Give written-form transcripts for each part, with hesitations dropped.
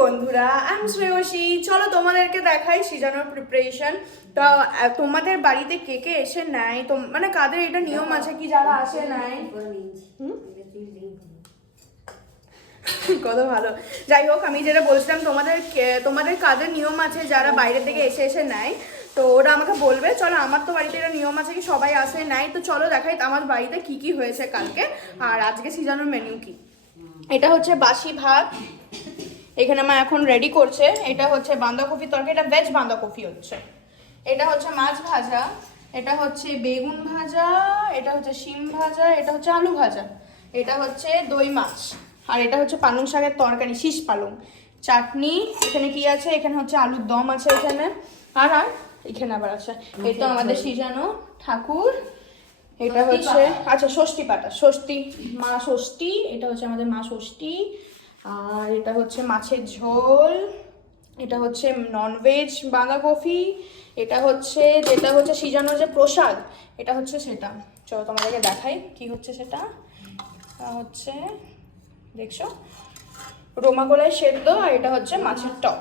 বন্ধুরা, আমি শ্রেয়সী। চলো তোমাদেরকে দেখাই সিজানোর প্রিপারেশন। তো তোমাদের বাড়িতে কে কে এসে নেয়, তো মানে কাদের এটা নিয়ম আছে কি যারা আসে নেয়? কত ভালো। যাই হোক, আমি যেটা বলছিলাম, তোমাদের কাদের নিয়ম আছে যারা বাইরে থেকে এসে এসে নেয়, তো ওরা আমাকে বলবে। চলো, আমার তো বাড়িতে এটা নিয়ম আছে কি সবাই আসে নেয়, তো চলো দেখাই আমার বাড়িতে কি কি হয়েছে কালকে আর আজকে সিজানোর মেনু কি। এটা হচ্ছে বাসি ভাত, এখানে মা এখন রেডি করছে। এটা হচ্ছে বাঁধাকপি তরকারি, এটা ভেজ বাঁধাকপি হচ্ছে। এটা হচ্ছে মাছ ভাজা, এটা হচ্ছে বেগুন ভাজা, এটা হচ্ছে শিম ভাজা, এটা হচ্ছে আলু ভাজা, এটা হচ্ছে দই মাছ, আর এটা হচ্ছে পালং শাকের তরকারি, শীষ পালং, চাটনি। এখানে কি আছে, এখানে হচ্ছে আলুর দম আছে এখানে, আর এখানে আবার আছে এই তো আমাদের সিজানো ঠাকুর। এটা হচ্ছে আচ্ছা ষষ্ঠী পাতা, ষষ্ঠী মা ষষ্ঠী, এটা হচ্ছে আমাদের মা ষষ্ঠী। আর এটা হচ্ছে মাছের ঝোল, এটা হচ্ছে ননভেজ বাঁধাকপি, এটা হচ্ছে যেটা হচ্ছে সিজানোর যে প্রসাদ, এটা হচ্ছে সেটা। চলো তোমাদেরকে দেখাই কি হচ্ছে সেটা। হচ্ছে দেখছো রোমা গোলাই সেদ্ধ, আর এটা হচ্ছে মাছের টক।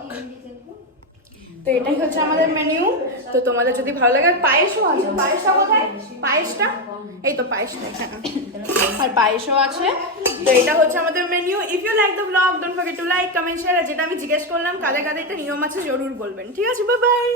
তো এটাই হচ্ছে আমাদের মেনু। তো তোমাদের যদি ভালো লাগে, আর পায়েসও আছে। পায়েসটা কোথায়? পায়েসটা এই তো, পায়েসটা এখানে, আর পায়েসও আছে। তো এটা হচ্ছে আমাদের menu. If you like the blog, don't forget to like, comment, share. যেটা আমি জিজ্ঞেস করলাম কাদের কাদের এটা নিয়ম আছে জরুর বলবেন। ঠিক আছে, বাই বাই।